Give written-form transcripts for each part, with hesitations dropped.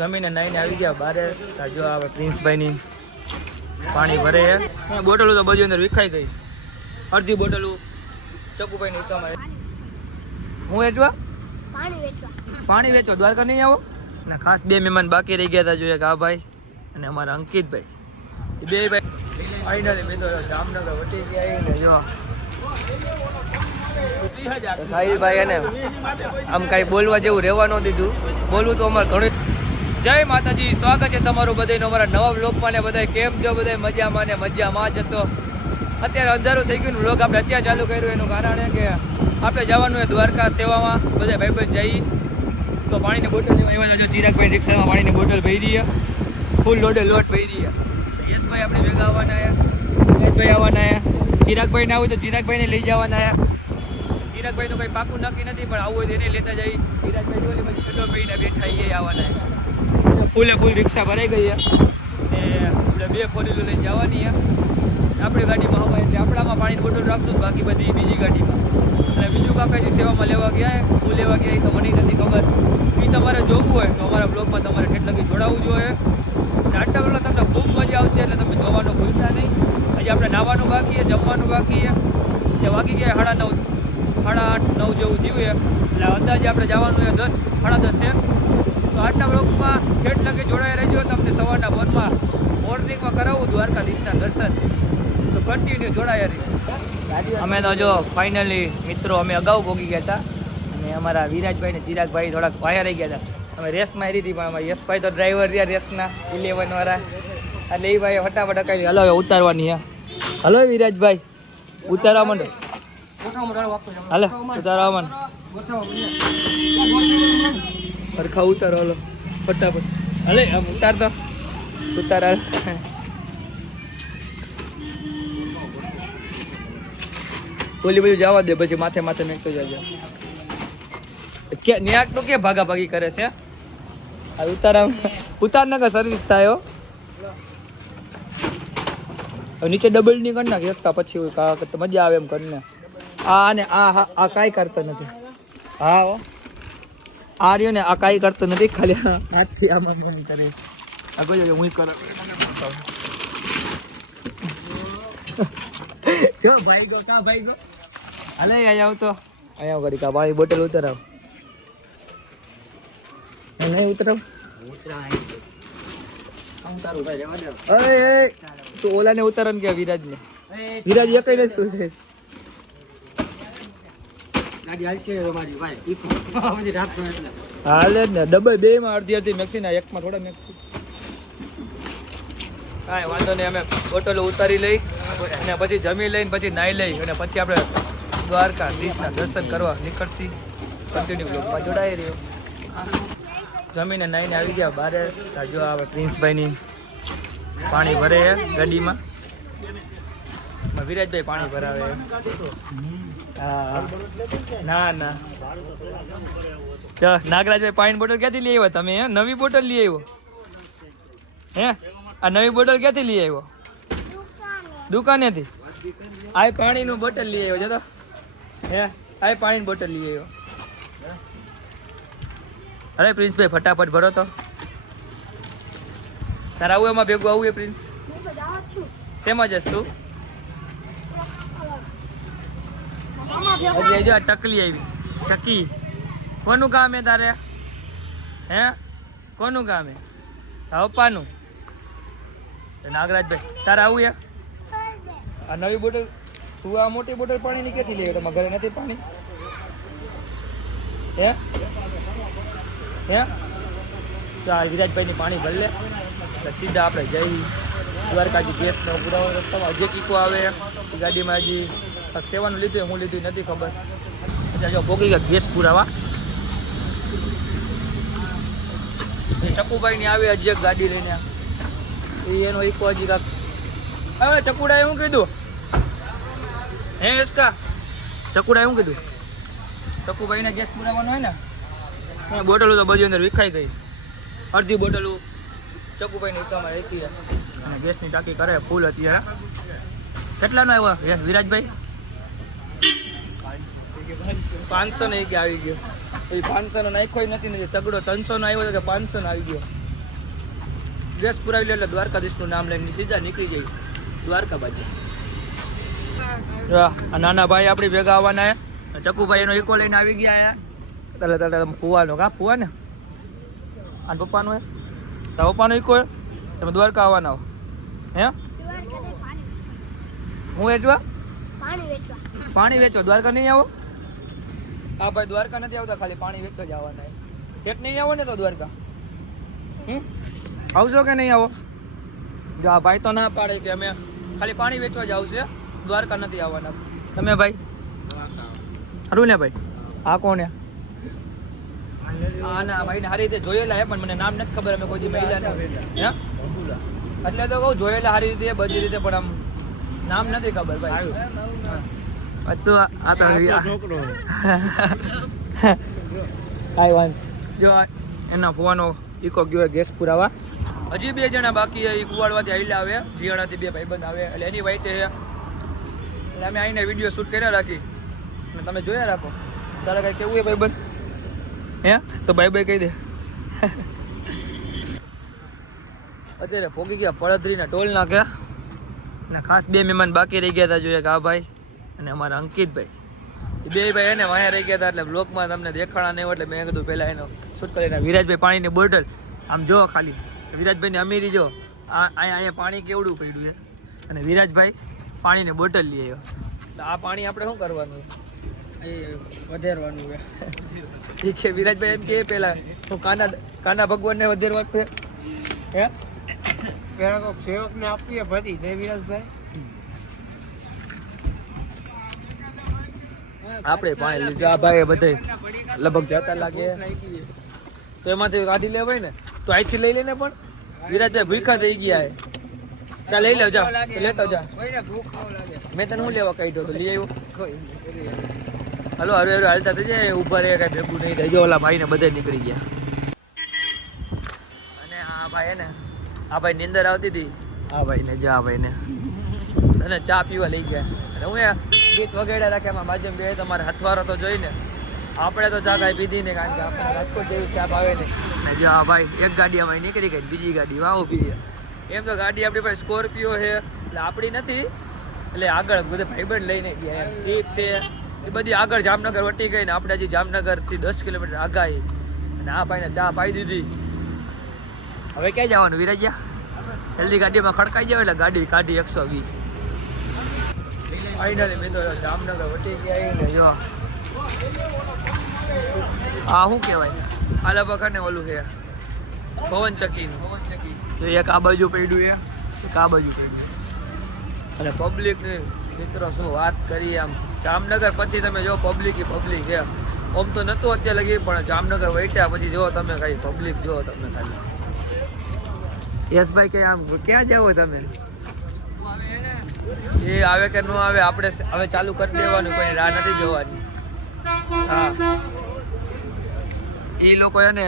જમીને નાઈને આવી ગયા બારે. જો આવે પ્રિન્સભાઈની પાણી ભરે છે. બોટલો તો બધી અંદર વિખાઈ ગઈ. અડધી બોટલો ચકુભાઈ ની ઉતામાં. હું વેચવા પાણી વેચવા દ્વારકા નહીં આવો ને. ખાસ બે મહેમાન બાકી રહી ગયા હતા. જોઈએ કે આ ભાઈ અને અમારા અંકિતભાઈ બે ભાઈ ફાઇનલી મેં તો જામનગર વટી ગયા ને. જો સાહિલભાઈ એને આમ કાંઈ બોલવા જેવું રહેવા ન દીધું. બોલવું તો અમારે ઘણું. જય માતાજી, સ્વાગત છે તમારું બધાનું અમારા નવા વ્લોગમાં ને. બધા કેમ છો? બધા મજામાં ને મજામાં જશો. અત્યારે અંધારું થઈ ગયું. વ્લોગ આપણે અત્યારે ચાલુ કર્યું એનું કારણ કે આપણે જવાનું હોય દ્વારકા સેવામાં. બધા ભાઈબંધ જઈ તો પાણીની બોટલ લેવા આવ્યા. જો ચિરાગભાઈ રિક્ષામાં પાણીની બોટલ ભરી છે. ફૂલ લોટે લોટ ભરી છે. યશભાઈ આપણે ભેગા આવવાના આવ્યા. યશભાઈ આવવાના આવ્યા. ચિરાગભાઈ ના હોય તો ચિરાગભાઈને લઈ જવાના આવ્યા. ચિરાગભાઈનું કંઈ પાકું નક્કી નથી પણ આવું હોય તો એને લેતા જઈ. ચિરાગભાઈ જોઈ પછી છેલ્લો ભાઈને બેઠા એ આવવાના. ફૂલે ફૂલ રિક્ષા ભરાઈ ગઈ છે ને આપણે બે ફોરીલો લઈને જવાની છે. આપણી ગાડીમાં હવા એટલે આપણામાં પાણીની બોટલ રાખશું. બાકી બધી બીજી ગાડીમાં. અને બીજું કાકાજી સેવામાં લેવા ગયા. હું લેવા ગયા એ તો મને નથી ખબર. એ તમારે જોવું હોય તો અમારા બ્લોગમાં તમારે ઠેઠ લગી જોડાવવું જોઈએ. અને આટલા વેલા તમને ખૂબ મજા આવશે એટલે તમે જોવાનું ભૂલતા નહીં. હજી આપણે નાહવાનું બાકી છે, જમવાનું બાકી છે. જે વાગી ગયા 9:30 8:30 9 જેવું થયું છે. એટલે અંદાજે આપણે જવાનું છે 10 10:30 છે. તો આટલા બ્લોગમાં ઠેઠ લગી જોડાઈ રહેજો. તમને સવારના મોર્નિંગમાં કરાવું દ્વારકાધીશના દર્શન. તો કન્ટિન્યુ જોડાયા રહી. અમે તો જો ફાઇનલી મિત્રો અમે અગાઉ પહોંચી ગયા હતા. અને અમારા વિરાજભાઈ ને ચિરાગભાઈ થોડાક વાયા રહી ગયા હતા. અમે રેસ મારી હતી પણ અમારા યશભાઈ તો ડ્રાઈવર રહ્યા રેસના 11 વાળા. એટલે એ ભાઈ ફટાફટ અકાઈ હલો હવે ઉતારવાની છે. હલો વિરાજભાઈ ઉતારવા માંડો. હાલે ઉતારવા માંડો. સરખા ઉતારો હલો ફટાફટ. હલે આમ ઉતાર તો ઉતાર. ઓલી બધું જવા દે પછી માથે માથે મેકતો જજો. કે ન્યાક તો કે ભાગા ભાગી કરે છે. આ ઉતાર ના કે સર્વિસ થાય. નીચે ડબલ ની કરી નાખ એકતા પછી મજા આવે એમ કરીને. આ ને આ કાંઈ કરતો નથી. હા આ રહ્યો ને આ કાંઈ કરતો નથી. ખાલી હાથથી આમાં કરે. આ કોઈ હું કરો જો ભાઈ ગો કા ભાઈ ગો. હાલે અહીંયા આવ તો અહીંયા કરી કા પાણી બોટલ ઉતરાવ. નહીં ઉતરાવ અરે તું ઓલાને ઉતારન કે વિરાજને. વિરાજ એક નથી તું છે. હાલે ને ડબલ બે માં અડધી મેક્સી ના એકમાં થોડા મેક્સી. કાંઈ વાંધો નહીં. અમે બોટલો ઉતારી લઈ અને પછી જમી લઈને પછી નાહી લઈ અને પછી આપણે દ્વારકાધીશના દર્શન કરવા નીકળશી. કન્ટિન્યુ બ્લોગમાં જોડાઈ રહ્યો. જમીને નાહીને આવી ગયા બારે. જો આવે પ્રિન્સભાઈની પાણી ભરે છે ગાડીમાં. વિરાજભાઈ પાણી ભરાવે. હા ના ના નાગરાજભાઈ પાણી બોટલ ક્યાંથી લઈ આવ્યા તમે? નવી બોટલ લઈ આવ્યો હે? આ નવી બોટલ ક્યાંથી લઈ આવ્યો? દુકાનેથી. આ પાણીનું બોટલ લઈ આવ્યો છે તો હે? આ પાણીની બોટલ લઈ આવ્યો. અરે પ્રિન્સભાઈ ફટાફટ ભરો તો. તારે આવું એમાં ભેગું આવું એ પ્રિન્સ? શેમાં જશ તું? હજી આ ટકલી આવી. ટકી કોનું કામ હે તારે? હે કોનું કામ હે? પપ્પાનું. નાગરાજભાઈ તારે આવું યાર? આ નવી બોટલ તું આ મોટી બોટલ પાણીની ક્યાંથી લઈ? તમારા ઘરે નથી પાણી? હે હે તો આ વિરાજભાઈની પાણી ભરી લે એટલે સીધા આપણે જઈ દ્વારકાજી ગેસનો પુરાવો રસ્તામાં હજી કીકો આવે ગાડીમાં. હજી સેવાનું લીધું હું લીધું નથી ખબર. એટલે જો ભોગી ગયા ગેસ પુરાવા. ચકુભાઈની આવે હજી એક ગાડી લઈને. એનો ઈકો હજી કાક. હવે ચકુડાએ શું કીધું? હે એસકા ચકુડાએ શું કીધું? ચકુભાઈને ગેસ પુરાવાનો હોય ને બોટલો તો બધી અંદર વિખાઈ ગઈ. અડધી બોટલો ચકુભાઈની ઉતામાં રાખી અને ગેસની ટાંકી કરે ફૂલ અત્યારે. કેટલાનો આવ્યો વિરાજભાઈ? 500 ને એક આવી ગયો. એ 500 નો નાખ્યો નથી. તગડો 300 નો આવ્યો તો 500 નો આવી ગયો. ગેસ પુરાવી લે એટલે દ્વારકાધીશનું નામ લઈને સીધા નીકળી જાય દ્વારકા બાજુ. આ નાના ભાઈ આપણી ભેગા આવવાના છે. ચકુભાઈ એનો ઇકો લઈને આવી ગયા તરત ફુવાનો કા ફુવા ને આ પપ્પાનું હે તારા પપ્પાનો ઇકો હે તમે દ્વારકા આવવાના હો હે હું વેચવા પાણી વેચવા દ્વારકા નહીં આવો? હા ભાઈ દ્વારકા નથી આવતા ખાલી પાણી વેચવા જ આવવાના હે. ઠેઠ નહીં આવો ને તો દ્વારકા આવશો કે નહીં આવો? જો આ ભાઈ તો ના પાડે કે અમે ખાલી પાણી વેચવા જ આવશે દ્વારકા નથી આવવાના. તમે ભાઈ સારું ને ભાઈ આ કોણ હે? હા ના ભાઈ સારી રીતે જોયેલા હે પણ મને નામ નથી ખબર. અમે કોઈ મહિલા હે એટલે તો કહું જોયેલા સારી રીતે બધી રીતે પણ આમ નામ નથી ખબર ભાઈ. તો આ તો છોકરો કાંઈ વાંધો જો એના ફોવાનો ઇકો ગયો ગેસ પુરાવા. હજી 2 જણા બાકી એ કુવાડવાથી આઈલા આવે જીયાણાથી 2 ભાઈબંધ આવે એટલે એની વાઈટે છે એટલે અમે આવીને વિડીયો શૂટ કર્યા રાખી અને તમે જોયા રાખો. તારે કાંઈ કેવું હે ભાઈબંધ હે તો ભાઈ કહી દે. અત્યારે પોગી ગયા પડદરીના ટોલ નાખ્યા અને ખાસ 2 મહેમાન બાકી રહી ગયા હતા. જોઈએ કે આ ભાઈ અને અમારા અંકિતભાઈ 2 ભાઈ એને વાયા રહી ગયા હતા એટલે બ્લોકમાં તમને દેખાડા નહીં એટલે મેં કીધું પહેલાં એનો શૂટ કરીને. વિરાજભાઈ પાણીની બોટલ આમ જો ખાલી વિરાજભાઈની અમીરી જો અહીંયા પાણી કેવડું પડ્યું છે અને વિરાજભાઈ પાણીની બોટલ લઈ આવ્યો. એટલે આ પાણી આપણે શું કરવાનું એ વધારવાનું છે. ઠીક છે વિરાજભાઈ એમ કે પહેલાં હું કાના ભગવાનને વધારવાનું છે હે પહેલાં તો સેવકને આપીએ ભરી દે વિરાજભાઈ. આપણે પાણી લીધું આ ભાઈ બધે લગભગ જતા લાગે તો એમાંથી કાઢી લેવાય ને તો અહીંથી લઈ લઈને પણ વિરાજભાઈ ભૂખા થઈ ગયા હે. ચાલ લઈ લેવ જા લેતો જા મેં તને શું લેવા કાઢ્યો તો લઈ આવ્યો. હલો હરે હરે હાલતા થઈ જાય ઉભા રહે કાંઈ ભેગું નહીં થાય. જો ઓલા ભાઈને બધે નીકળી ગયા અને આ ભાઈ ને આ ભાઈ નીંદર આવતી હતી આ ભાઈને જો આ ભાઈને અને ચા પીવા લઈ ગયા અને હું ગીત વગેરે રાખે એમાં બાજુ બે તમારે હથવારો તો જોઈને આપણે તો ચા કાંઈ પીધી ને કારણ કે આપણે રાજકોટ જેવી ચા ભાવે નહીં. ને જો આ ભાઈ એક ગાડી અમારી નીકળી ગઈ બીજી ગાડી વાવ પીએ. એમ તો ગાડી આપણી પાસે સ્કોર્પિયો છે એટલે આપણી નથી એટલે આગળ બધા ભાઈબંધ લઈને ગયા એમ સ્વિફ્ટ છે એ બધી આગળ જામનગર વટી ગઈ ને આપણે હજી જામનગરથી 10 કિલોમીટર આગાહી અને આ ભાઈને ચા પાઈ દીધી. હવે ક્યાં જવાનું વિરાજ્યા જલ્દી ગાડીમાં ખડકાઈ જાવ એટલે ગાડી કાઢી 120 ફાઇનલી મિત્રો જામનગર વટી ગયા ને જો આ શું કહેવાય આલા બખા ને ઓલું છે પવન ચક્કીનું તો એક આ બાજુ પડ્યું એક આ બાજુ પડ્યું અને પબ્લિક મિત્રો શું વાત કરી આમ જામનગર પછી તમે જો પબ્લિક છે આમ તો નહોતું અત્યારે લગી પણ જામનગર વૈટ્યા પછી જો તમે કઈ પબ્લિક જો તમે ખાલી યશભાઈ કે આમ ક્યાં જાવ તમે એ આવે કે ન આવે આપણે હવે ચાલુ કરી દેવાનું કોઈ રાહ નથી જોવાની. હા એ લોકો એને એ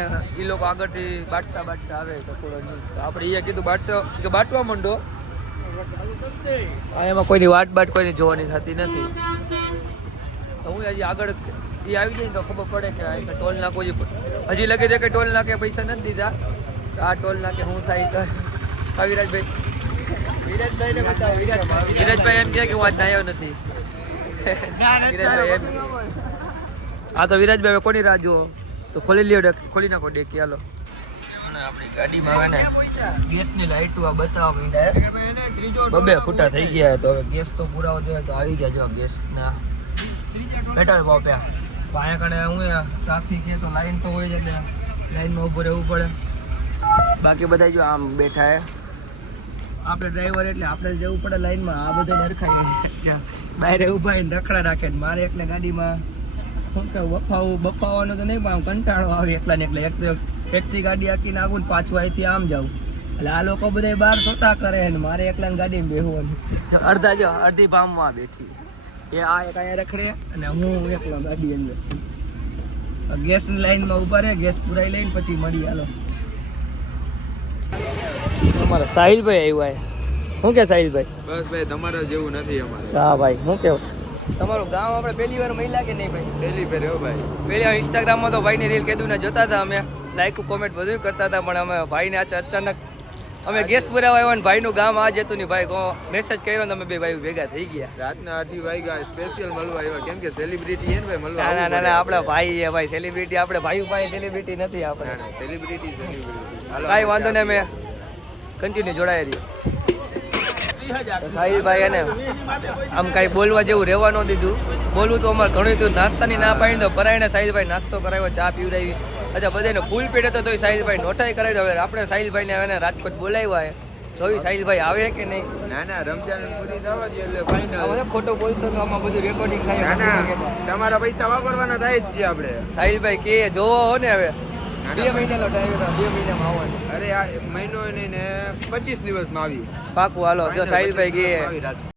લોકો આગળથી બાટતા આવે કપૂરો આપણે એ કીધું બાટવા માંડો એમાં કોઈની વાટ કોઈની જોવાની થતી નથી. તો હું હજી આગળ એ આવી જાય ને તો ખબર પડે કે ટોલ નાકો હજી લગે છે કે ટોલ નાકે પૈસા નથી દીધા આ ટોલ નાકે શું થાય વિરાજભાઈ એમ કે હું આજ નાયો નથી. વિરાજભાઈ એમ હા તો વિરાજભાઈ કોની રાહ જુઓ તો ખોલી લ્યો ખોલી નાખો ડેકી હાલો. આપણી ગાડીમાં આવે ને ગેસની લાઈટો આ બતાવવા માંડ્યા 2 ફૂટા થઈ ગયા તો હવે ગેસ તો પુરાવો જોઈએ તો આવી ગયા જો ગેસના પેટ્રોલ પંપ અહીંયા કણે હું ટ્રાફિક છે તો લાઈન તો હોય જ એટલે લાઈનમાં ઊભું રહેવું પડે. બાકી બધા જો આમ બેઠા હે આપણે ડ્રાઈવર એટલે આપણે જવું પડે લાઈનમાં. આ બધા નરખાય બહાર ઊભા રખડા રાખે મારે એકને ગાડીમાં શું કે બફાવાનું તો નહીં પણ કંટાળો આવે એકલા ને એકલા. એક તો એટલી ગાડી આખી નાખું પાછું અહીંથી આમ જાઉં એટલે આ લોકો બધા બહાર સોટા કરે ને મારે એકલાને ગાડીમાં બેસવાનું. અડધી ભામમાં બેઠી એ આ એક અહીંયા રખડે અને હું એકલો ગાડી અંદર ગેસની લાઈનમાં ઊભા રહે ગેસ પુરાઈ લઈને પછી મળી હાલો. અમારા સાહિલભાઈ આવ્યા શું કે સાહિલભાઈ? બસ ભાઈ તમારા જેવું નથી અમારે. હા ભાઈ શું કેવું તમારું ગામ આપણે પહેલી વાર મહિલા કે નહીં ભાઈ? પહેલી ફેર હો ભાઈ. પહેલી ઇન્સ્ટાગ્રામમાં તો ભાઈની રીલ કીધું ને જોતા હતા અમે લાઈક કોમેન્ટ બધું કરતા હતા પણ અમે ભાઈને અચાનક અમે ગેસ પુરાવા આવ્યા ને ભાઈનું ગામ આ જતું ને ભાઈ મેસેજ કર્યો ને અમે બે ભાઈ ભેગા થઈ ગયા. રાતના 8 વાગ્યા સ્પેશિયલ મળવા આવ્યા કેમ કે સેલિબ્રિટી છે ને ભાઈ મળવા ના ના ના આપણા ભાઈ છે ભાઈ સેલિબ્રિટી આપણે ભાઈ ભાઈ સેલિબ્રિટી નથી આપણે. સેલિબ્રિટી કાંઈ વાંધો નહીં અમે કન્ટિન્યુ જોડાયા રહીએ. સાહિલભાઈ એને આમ કાંઈ બોલવા જેવું રહેવા ન દીધું. બોલવું તો અમારે ઘણું હતું. નાસ્તાની ના પાડી તો પરાયણે સાહિલભાઈ નાસ્તો કરાવ્યો, ચા પીવડાવી. અચ્છા બધાને ફૂલ પેટ હતો તો સાહિલભાઈ નોટાઈ કરાવી. હવે આપણે સાહિલભાઈને હવે રાજકોટ બોલાવ્યા છે. જોઈ સાહિલભાઈ આવે કે નહીં. ના ના રમજાન પૂરી થવા દે એટલે ફાઇનલ. હવે ખોટું બોલશો તો આમાં બધું રેકોર્ડિંગ થાય. ના ના તમારા પૈસા વાપરવાના થાય જ છે આપણે. સાહિલભાઈ કે જોવો હો ને હવે 2 મહિનાનો ટાઈમ હતો, 2 મહિનામાં આવવાનું. અરે આ મહિનો નહીં ને 25 દિવસમાં આવી. પાકું હાલો જો સાહિલભાઈ કે આવી રાજકોટ.